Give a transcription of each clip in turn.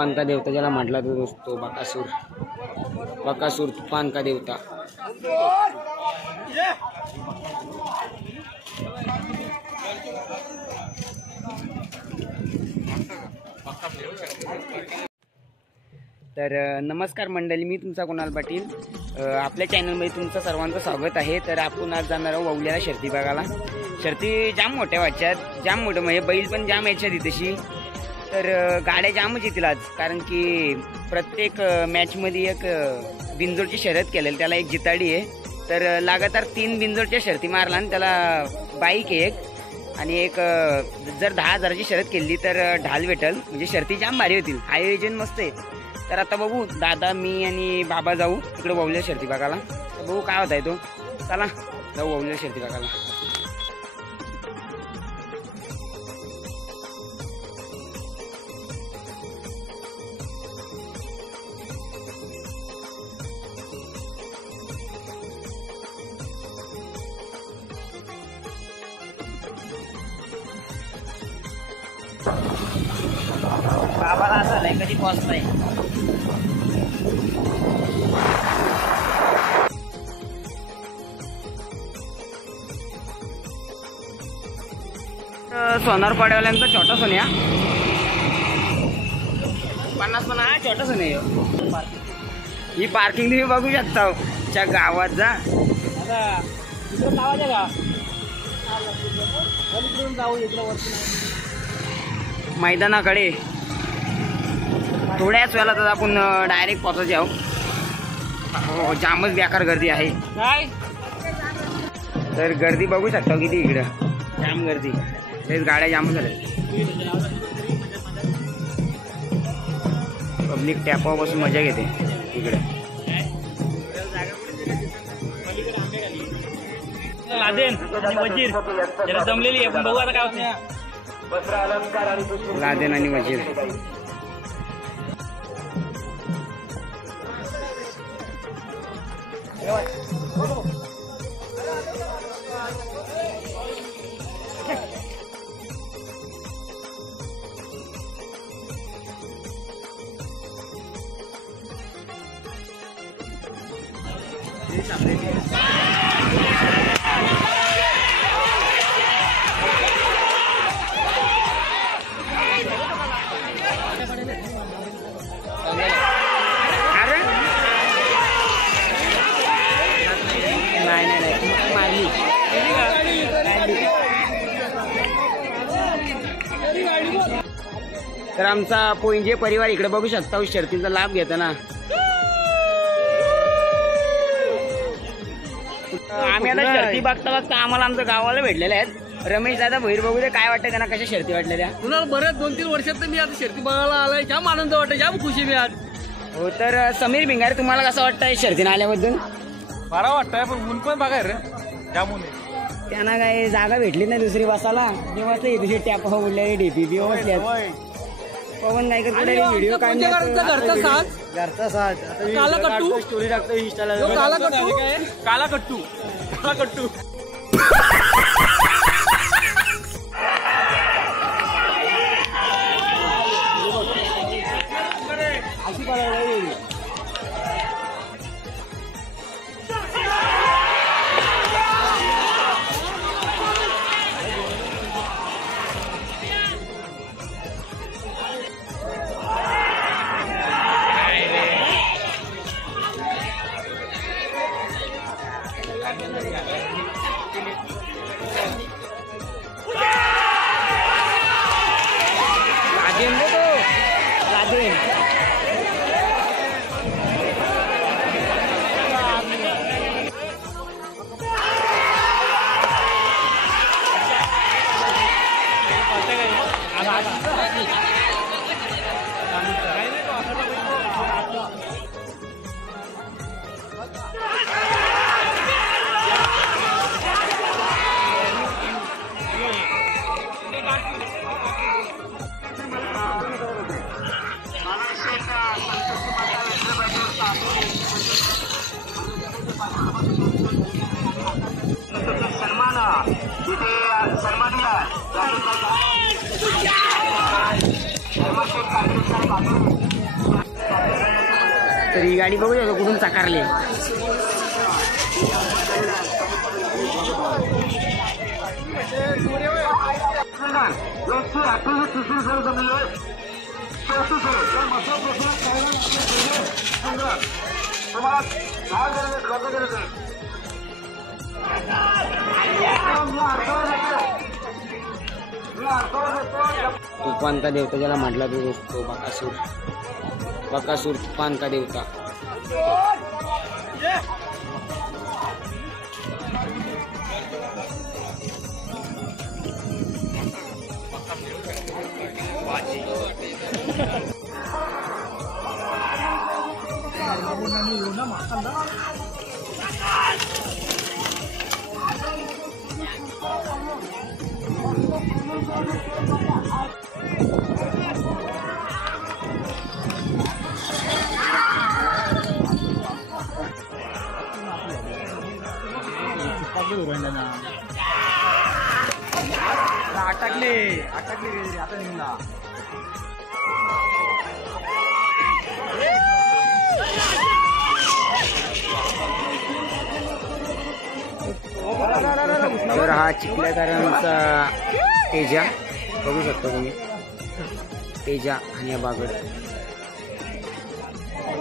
तुफान का देवता ज्याला म्हटला तो दोस्तो, बकासूर. बकासूर तुफान का देवता. तर नमस्कार मंडळी, मी तुमचा कुणाल पाटील. आपल्या चॅनलमध्ये तुमचं सर्वांचं स्वागत आहे. तर आपण आज जाणार आहोत ववल्याला शर्ती बघायला. शर्ती जाम मोठ्या वाटतात, जाम मोठं म्हणजे बैल पण जाम याच्यात तशी. तर गाड्या जामच येतील आज, कारण की प्रत्येक मॅचमध्ये एक बिनजोडची शर्यत केलेली, त्याला एक जिताडी आहे. तर लगातार 3 बिनजोडच्या शर्ती मारला आणि त्याला बाईक आहे एक, आणि एक जर 10,000ची शर्यत केली तर ढाल भेटल. म्हणजे शर्ती जाम भारी होतील, आयोजन मस्त आहे. तर आता बघू, दादा मी आणि बाबा जाऊ तिकडे ववल्या शर्ती बघायला. तर बघू काय होत आहे तो. चला जाऊ ववल्या शर्ती बघायला. बाबाला असं नाही कधी पोहोचलाय. सोनार पाड्यावाल्यांचा छोटा सोन्या 50 पण आहे, छोटा सोन्या. ही पार्किंग तुम्ही बघू शकता. च्या गावात जा, मैदानाकडे थोड्याच वेळात आपण डायरेक्ट पोहोचायचे आहोत. हो, जामच बेकार गर्दी आहे. तर गर्दी बघू शकता किती इकडं, जाम गर्दी. तेच गाड्या जाम झाल्या. पब्लिक टॅपावर बसून मजा घेते इकडे. लादेन आणि वजीर जरा जमलेली आहे, पण बघू आता काय होते. लादेन आणि वजीर. तर आमचा पोंजे परिवार इकडे बघू शकता, शर्तीचा लाभ घेताना. आम्ही आता शर्ती बघता बघता आम्हाला आमच्या गावाला भेटलेले आहेत. रमेश दादा भैर, बघू दे काय वाटतं त्यांना, कशा शर्ती वाटलेल्या. तुला बऱ्याच 2-3 वर्षात मी आता शर्ती बघायला आलाय. जाम आनंद वाटत, जाम खुशी मी आज. हो, तर समीर भिंगारे, तुम्हाला कसं वाटतंय शर्तीने आल्याबद्दल? बरा वाटतंय, पण ऊन पण बघाय रे जाम ऊन. त्यांना काय जागा भेटली नाही दुसरी बसाला. दुसरी टॅप उडले, डीपीपी बसल्यात. पवन गायकरकडे व्हिडिओ काढण्याचा घरचा साथ काला कट्टू स्टोरी टाकतो इंस्टाला. काला कट्टू अशी करायला. सन्माननीय तर ही गाडी बघू शकतो कुठून साकारली. तुफान का देवता ज्याला म्हटला तो बकासूर. बकासूर तुफान का देवता. अटकले आता निघला. तर हा चिखलेकरांचा तेजा बघू शकता तुम्ही. तेजा आणि बागड.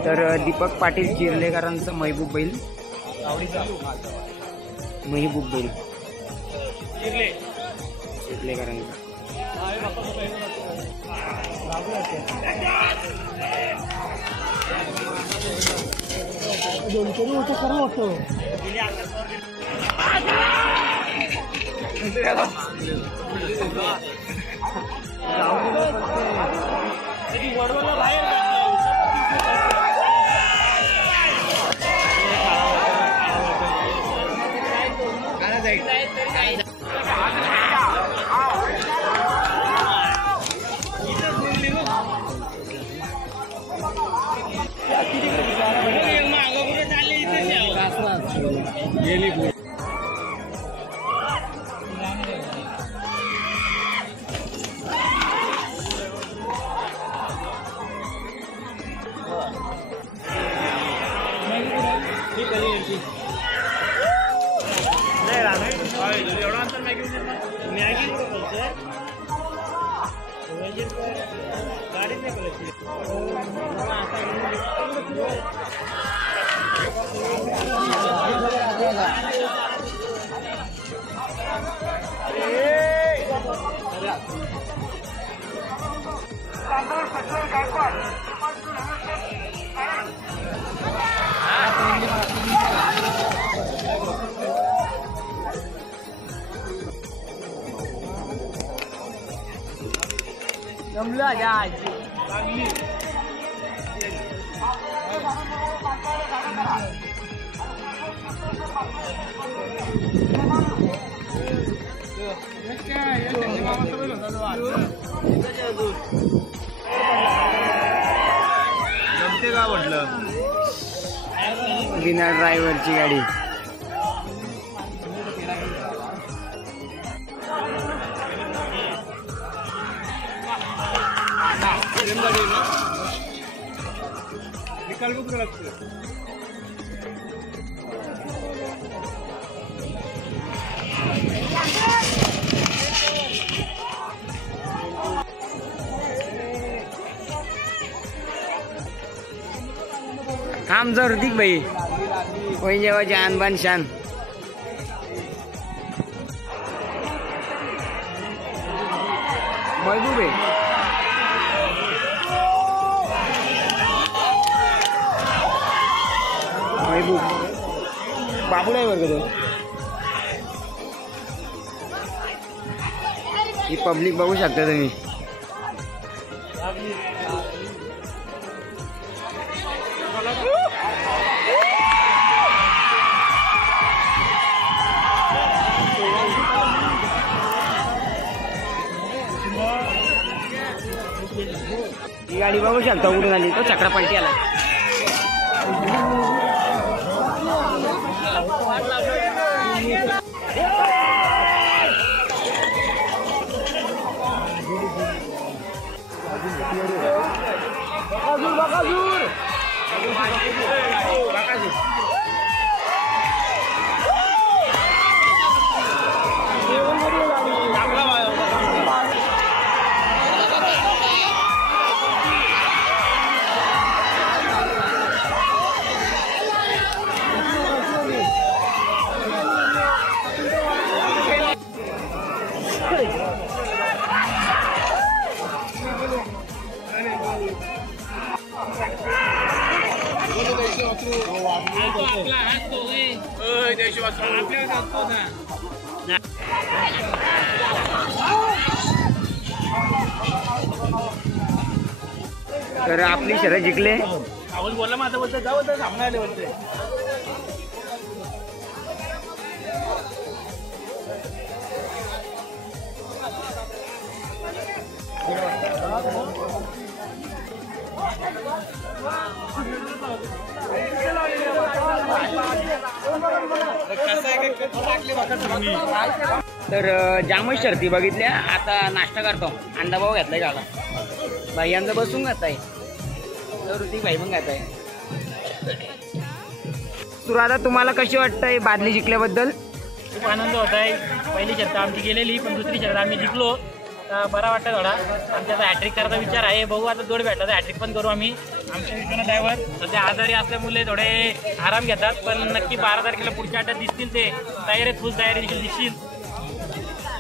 तर दीपक पाटील चिर्लेकरांचा महबूब बैल. महबूब बैल चिर्लेकरांचा. जमलं जाय. जमते का म्हटलं. बिना ड्रायव्हरची गाडी. निकाल बघ लागतो. काम जर होती भाई होई जेव्हा जान बान शान. महबूब आहे. महबूब बाबू ड्रायव्हर का तो. ही पब्लिक बघू शकता तुम्ही. ही गाडी बघू शकता उडून आली. तो चक्रा पलटी आला. बकासूर तर आपली शर्यत जिंकले. बोलला माझं बोलतोय जाऊ तर सामना आले बोलतोय. तर जामच शर्ती बघितल्या. आता नाश्ता करतो. अंडा भाऊ घेतलाय गाला. भाई अंदा बसून खात आहे. तर ती भाई पण खात आहे. सुरादा तुम्हाला कशी वाटतंय बादली जिंकल्याबद्दल? खूप आनंद होत आहे. पहिली शर्त आमची गेलेली पण दुसरी शर्त आम्ही जिंकलो. बरा वाटतं थोडा. आमच्या आता हॅट्रिक करायचा विचार आहे. बघू आता जोड भेटला तर हॅट्रिक पण करू आम्ही. आमच्या विश्वनाथ ड्रायव्हर सध्या आजारी असल्यामुळे थोडे आराम घेतात पण नक्की 12 तारखेला पुढच्या आठवड्यात दिसतील. ते तयारीत फुल तयारी देखील दिसतील.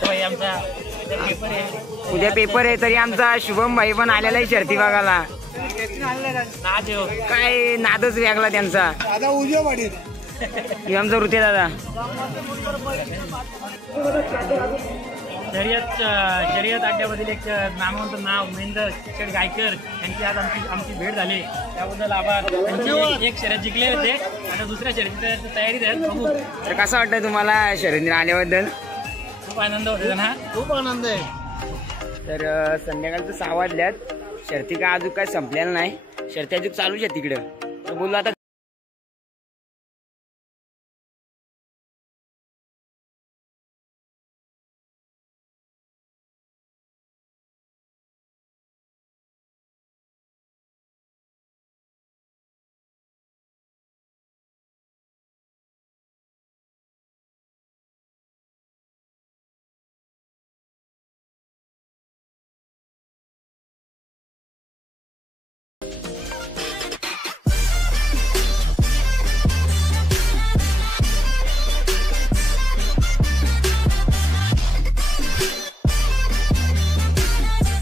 भाई आमचा पेपर आहे. उद्या पेपर आहे तरी आमचा शुभम भाई पण आलेला आहे शर्ती बघायला. नाच हो. काय नादच वेगळा त्यांचा. हे आमचा ऋते दादा. शर्यत अड्ड्यामधील एक नामवंत नाव महेंद्र शेठ गायकर यांची आज आमची भेट झाली. त्याबद्दल आभार. त्यांची एक शर्यत जिंकले होते आता दुसऱ्या शर्यतीची तयारीत आहेत. बघू. तर कसं वाटतंय तुम्हाला शर्यतीला आल्याबद्दल? खूप आनंद होतो ना. खूप आनंद आहे. तर संध्याकाळचं 6 वाजल्यात. शर्ती काय अजून काय संपलेलं नाही. शर्ती अजून चालूच आहे तिकडं. तर बोललो आता